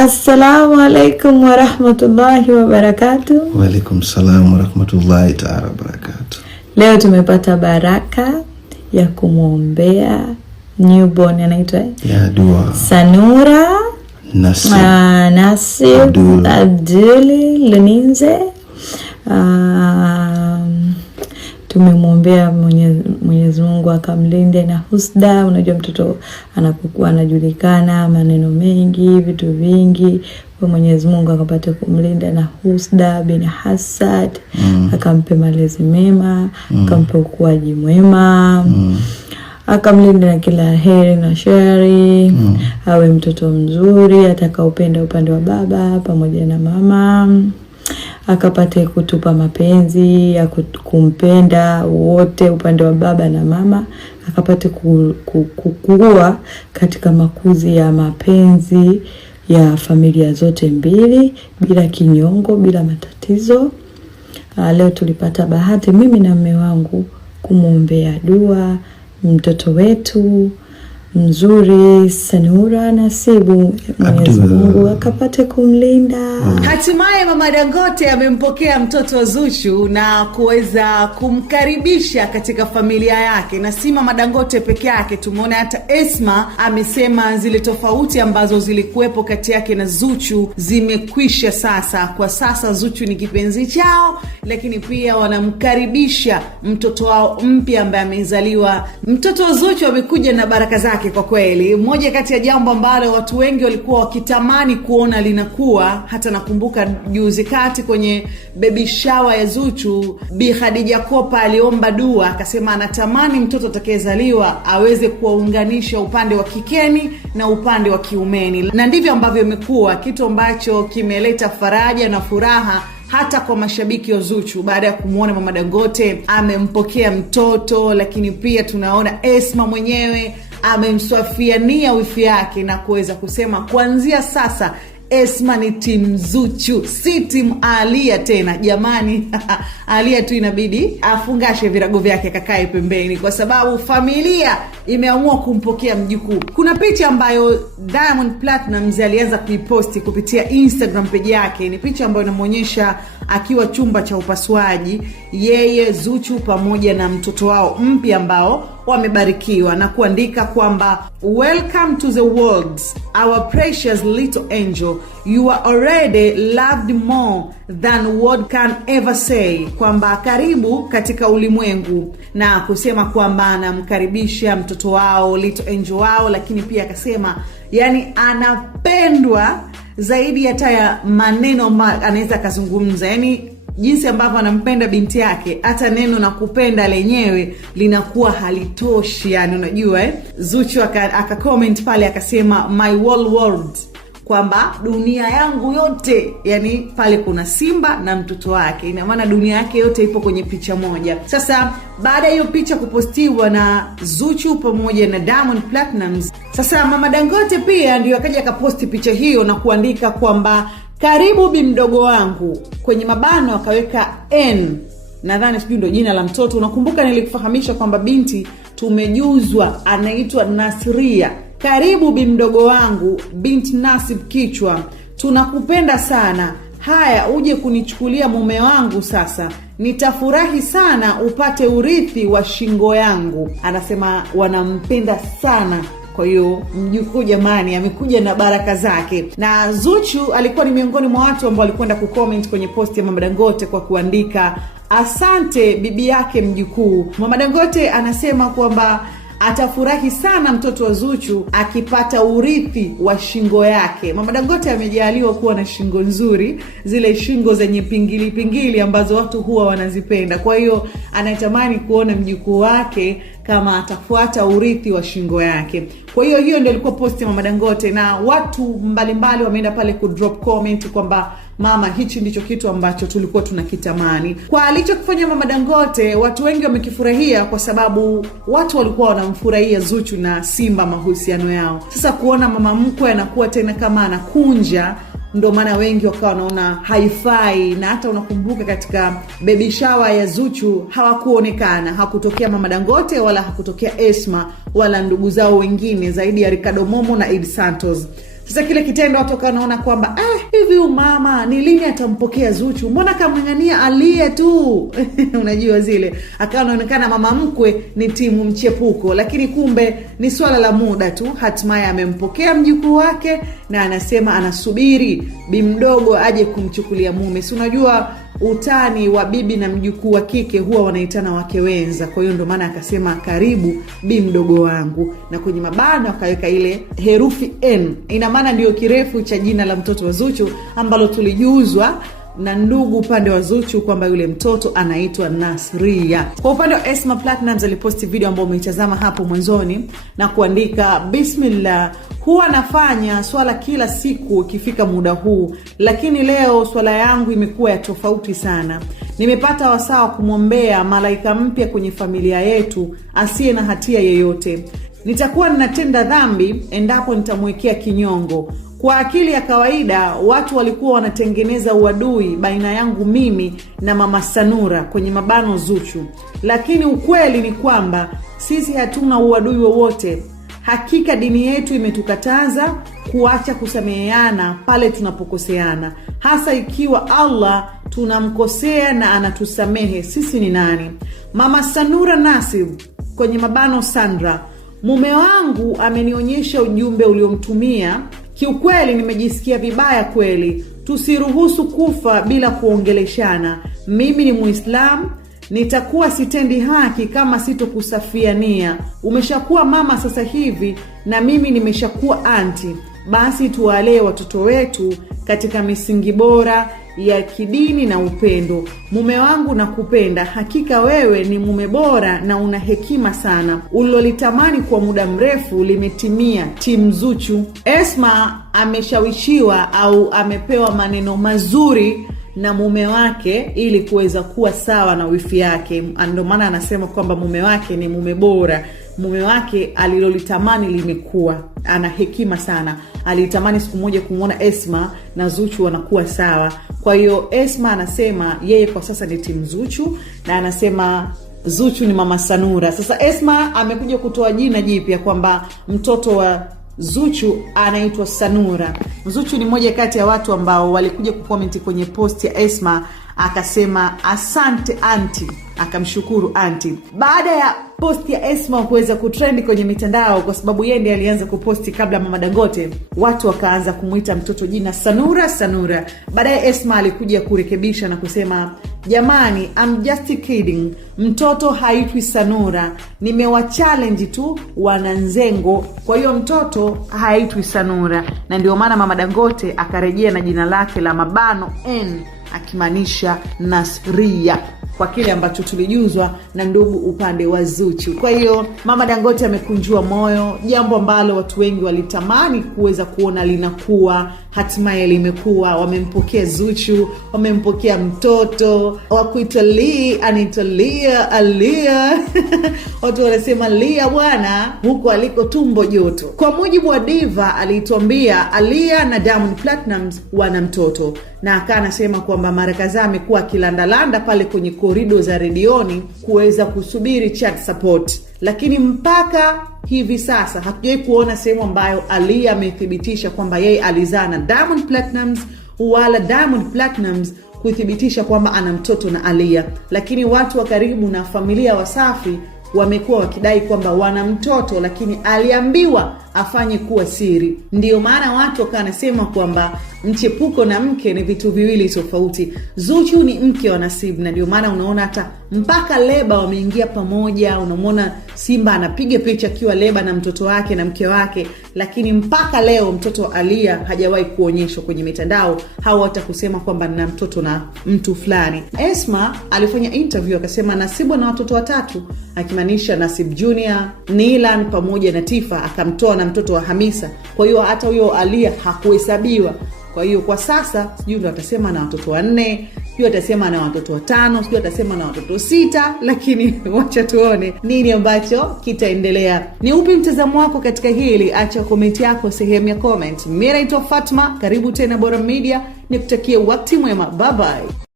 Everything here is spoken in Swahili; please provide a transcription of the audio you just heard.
Assalamu alaikum wa rahmatullahi wa barakatuh. Wa alaikum salam wa rahmatullahi ta'ala wa barakatuh. Leo tumepata baraka ya kumwombea newborn anaitwa ya dua Sanura Nasib Abduli Leninze. Tumemwombea Mwenyezi Mungu akamlinde na husda. Unajua mtoto anapokuwa anajulikana maneno mengi, vitu vingi, kwa Mwenyezi Mungu akapata kumlinda na husda bin hasad, akampe malezi mema, akampe ukuaji mwema, akamlinda na kila heri na shari, awe mtoto mzuri atakaopenda upande wa baba pamoja na mama, akapate kutupa mapenzi ya kumpenda wote upande wa baba na mama, akapate kukua katika makuzi ya mapenzi ya familia zote mbili bila kinyongo, bila matatizo. Leo tulipata bahati mimi na mume wangu kumwombea dua mtoto wetu mzuri Sanura Nasibu, Mwenyezi Mungu akapate kumlinda. Hatimaye Mama Dangote amempokea mtoto wa Zuchu na kuweza kumkaribisha katika familia yake. Na si Mama Dangote peke yake, tumeona hata Esma amesema zile tofauti ambazo zilikuwepo kati yake na Zuchu zimekwisha sasa. Kwa sasa Zuchu ni kipenzi chao, lakini pia wanamkaribisha mtoto wao mpya ambaye amezaliwa. Mtoto wa Zuchu amekuja na baraka zake kwa kweli. Mmoja kati ya jambo ambalo watu wengi walikuwa wakitamani kuona linakuwa, hata nakumbuka juzi kati kwenye baby shower ya Zuchu, Bi Khadija Kopa aliomba dua, akasema anatamani mtoto atakayezaliwa aweze kuwaunganisha upande wa kikeni na upande wa kiumeni. Na ndivyo ambavyo imekuwa, kitu ambacho kimeleta faraja na furaha hata kwa mashabiki wa Zuchu baada ya kumuona Mama Dangote amempokea mtoto. Lakini pia tunaona Esma mwenyewe amemswafiania wifi yake na kuweza kusema kuanzia sasa Esma ni team Zuchu, si team Alia tena. Jamani, Alia tu inabidi afungashe virago vyake akakae pembeni, kwa sababu familia imeamua kumpokea mjukuu. Kuna picha ambayo Diamond Platnumz alianza kuiposti kupitia Instagram page yake. Ni picha ambayo inamuonyesha akiwa chumba cha upasuaji, yeye, Zuchu pamoja na mtoto wao mpya ambao wamebarikiwa, na kuandika kwamba welcome to the world, our precious little angel, you are already loved more than word can ever say, kwamba karibu katika ulimwengu, na kusema kwamba anamkaribisha mtoto wao, little angel wao. Lakini pia akasema yani anapendwa zaidi hata ya maneno anaweza kazungumza, yani jinsi ambavyo anampenda binti yake, hata neno na kupenda lenyewe linakuwa halitoshi. Yani unajua Zuchu aka comment pale akasema my whole world, kwamba dunia yangu yote. Yani pale kuna simba na mtoto wake, ina maana dunia yake yote ipo kwenye picha moja. Sasa baada ya hiyo picha kupostiwa na Zuchu pamoja na Diamond Platnumz, sasa Mama Dangote pia ndio akaja akaposti picha hiyo na kuandika kwamba karibu bi mdogo wangu, kwenye mabano akaweka N, nadhani sijui ndio jina la mtoto. Unakumbuka nilikufahamisha kwamba binti tumejuzwa anaitwa Nasria. Karibu bi mdogo wangu, binti Nasib kichwa, tunakupenda sana. Haya, uje kunichukulia mume wangu sasa, nitafurahi sana upate urithi wa shingo yangu. Anasema wanampenda sana. Kwa hiyo mjukuu jamani amekuja na baraka zake. Na Zuchu alikuwa ni miongoni mwa watu ambao walikwenda kucomment kwenye post ya Mama Dangote kwa kuandika asante bibi yake mjukuu. Mama Dangote anasema kwamba atafurahi sana mtoto wa Zuchu akipata urithi wa shingo yake. Mama Dangote amejaliwa kuwa na shingo nzuri, zile shingo zenye pingili pingili ambazo watu huwa wanazipenda. Kwa hiyo anatamani kuona mjukuu wake kama atafuata urithi wa shingo yake. Kwa hiyo hiyo ndio ilikuwa post ya Mama Dangote, na watu mbalimbali wameenda pale ku drop comment kwamba mama, hichi ndicho kitu ambacho tulikuwa tunakitamani. Kwa alichokifanya Mama Dangote, watu wengi wamekifurahia kwa sababu watu walikuwa wanamfurahia Zuchu na Simba mahusiano yao. Sasa kuona mama mkwe anakuwa tena kama anakunja, ndo maana wengi wakawa wanaona haifai. Na hata unakumbuka katika baby shower ya Zuchu hawakuonekana, hakutokea Mama Dangote wala hakutokea Esma wala ndugu zao wengine zaidi ya Ricardo Momo na Ed Santos. Sasa kile kitendo watu wanaona kwamba hivi mama ni lini atampokea Zuchu? Mbona kamng'ang'ania Aaliyah tu? Unajua zile. Akawa anaonekana mama mkwe ni timu mchepuko, lakini kumbe ni swala la muda tu. Hatimaye amempokea mjukuu wake na anasema anasubiri bi mdogo aje kumchukulia mume. Si unajua utani wa bibi na mjukuu wa kike huwa wanaitana wake wenza. Kwa hiyo ndio maana akasema karibu bi mdogo wangu, na kwenye mabano akaweka ile herufi N. Ina maana ndio kirefu cha jina la mtoto wa Zuchu ambalo tulijuzwa na ndugu upande wa Zuchu kwamba yule mtoto anaitwa Nasria. Kwa upande wa Esma Platnumz aliposti video ambayo umeitazama hapo mwanzoni na kuandika bismillah, huwa nafanya swala kila siku ikifika muda huu, lakini leo swala yangu imekuwa ya tofauti sana. Nimepata wasaa kumwombea malaika mpya kwenye familia yetu asiye na hatia yeyote. Nitakuwa ninatenda dhambi endapo nitamwekea kinyongo. Kwa akili ya kawaida watu walikuwa wanatengeneza uadui baina yangu mimi na mama Sanura kwenye mabano Zuchu, lakini ukweli ni kwamba sisi hatuna uadui wowote. Hakika dini yetu imetukataza kuacha kusameheana pale tunapokoseana, hasa ikiwa Allah tunamkosea na anatusamehe. Sisi ni nani? Mama Sanura Nasib kwenye mabano Sandra, mume wangu amenionyesha ujumbe uliomtumia. Kiukweli nimejisikia vibaya kweli. Tusiruhusu kufa bila kuongeleshana. Mimi ni Muislamu, nitakuwa sitendi haki kama sitokusafiania. Umeshakuwa mama sasa hivi na mimi nimeshakuwa anti. Basi tuwalee watoto wetu katika misingi bora ya kidini na upendo. Mume wangu nakupenda, hakika wewe ni mume bora na una hekima sana. Ulilolitamani kwa muda mrefu limetimia. Team Zuchu. Esma ameshawishiwa au amepewa maneno mazuri na mume wake ili kuweza kuwa sawa na wifi yake. Ndio maana anasema kwamba mume wake ni mume bora. Mume wake alilolitamani limekuwa. Ana hekima sana. Alitamani siku moja kumuona Esma na Zuchu wanakuwa sawa. Kwa hiyo Esma anasema yeye kwa sasa ni Team Zuchu na anasema Zuchu ni mama Sanura. Sasa Esma amekuja kutoa jina jipya kwamba mtoto wa Zuchu anaitwa Sanura. Zuchu ni mmoja kati ya watu ambao walikuja kucomment kwenye post ya Esma, akasema asante auntie, akamshukuru auntie. Baada ya post ya Esma kuweza kutrend kwenye mitandao, kwa sababu yeye ndiye alianza kuposti kabla mama Dangote, watu wakaanza kumuita mtoto jina Sanura. Baadaye Esma alikuja kurekebisha na kusema, jamani, I'm just kidding, mtoto haitwi Sanura, nimewachallenge tu wananzengo, kwa hiyo mtoto haitwi Sanura. Na ndio maana mama Dangote akarejea na jina lake la mabano N, akimaanisha Nasria, kwa kile ambacho tulijuzwa na ndugu upande wa Zuchu. Kwa hiyo mama Dangote amekunjua moyo, jambo ambalo watu wengi walitamani kuweza kuona linakuwa, hatimaye limekuwa. Wamempokea Zuchu, wamempokea mtoto wa kuitwa Lee, anaitwa Aaliyah. Watu wanasema Lia bwana, huko aliko tumbo joto. Kwa mujibu wa Diva, alituambia Aaliyah na Diamond Platnumz wana mtoto, na akanasema kwamba mara kadhaa amekuwa akilandalanda pale kwenye korido za redioni kuweza kusubiri chat support, lakini mpaka hivi sasa hatujawahi kuona sehemu ambayo Aaliyah amethibitisha kwamba yeye alizaa na Diamond Platnumz, wala Diamond Platnumz kuthibitisha kwamba ana mtoto na Aaliyah. Lakini watu wa karibu na familia Wasafi wamekuwa wakidai kwamba wana mtoto, lakini aliambiwa afanye kuwa siri. Ndio maana watu wakanasema kwamba mchepuko na mke ni vitu viwili tofauti. Zuchu ni mke wa Nasib, na ndio maana unaona hata mpaka leba wameingia pamoja. Unamwona Simba anapiga picha akiwa leba na mtoto wake na mke wake, lakini mpaka leo mtoto wa Aaliyah hajawahi kuonyeshwa kwenye mitandao. Hao hata kusema kwamba nina mtoto na mtu fulani. Esma alifanya interview akasema Nasib na watoto 3, akimaanisha Nasib Junior, Nilan pamoja na Tifa, akamtoa na mtoto wa Hamisa. Kwa hiyo hata huyo Aaliyah hakuhesabiwa. Kwa hiyo kwa sasa sijui ndo atasema na watoto 4, sijui atasema na watoto 5, sijui atasema na watoto 6, lakini wacha tuone nini ambacho kitaendelea. Ni upi mtazamo wako katika hili? Acha comment yako sehemu ya comment. Mimi naitwa Fatma, karibu tena Bora Media, nikutakie wakati mwema. Bye bye.